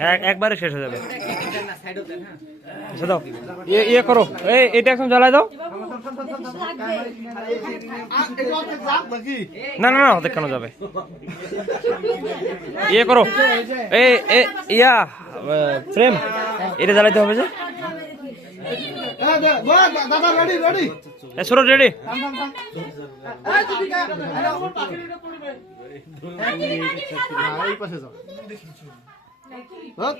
হ্যাঁ একবারে শেষ হয়ে যাবে। দাও ইয়ে করো, এটা এখন জ্বালাই দাও। না না না অর্ধেক কেন যাবে, ইয়ে করো ইয়া ফ্রেম এটা জ্বালাইতে হবে যে। সরো রেডি।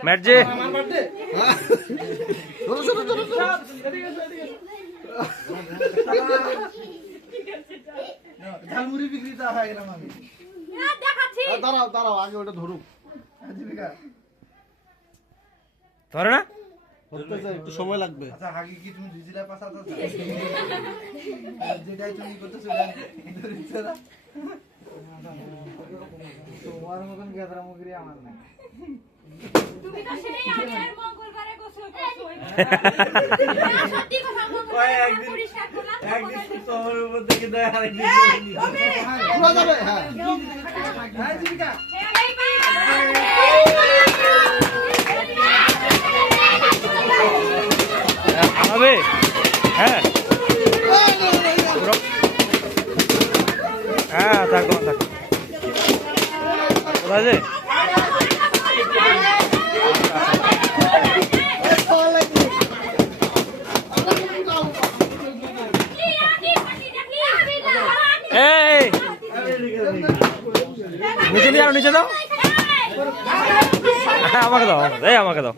ম্যাট যে ঝালমুড়ি বিক্রিটা হয়ে গেলাম আমি। দাঁড়াও দাঁড়াও আগে ওটা ধরুক। ধরে না একটু সময় লাগবে। আচ্ছা হাগি কি তুমি ভিজিলা পাসাতে যেটাই তুমি করতেছো ধরিছে না তোমার মতন গেদরা মুগরি আমার না। তুমি তো সেই আগের মঙ্গলবারে গোসল করছো। সত্যি কথা মঙ্গলবারে পরিষ্কার করলাম। একদিন শহরের মধ্যে কি দেয় আরেকদিন পুরো যাবে। হ্যাঁ হ্যাঁ জীবিকা হবে। হ্যাঁ হ্যাঁ থাকো থাকো কোথায় যে নিচে নিয়ে আরো নিচে দাও। আমাকে দাও আমাকে দাও।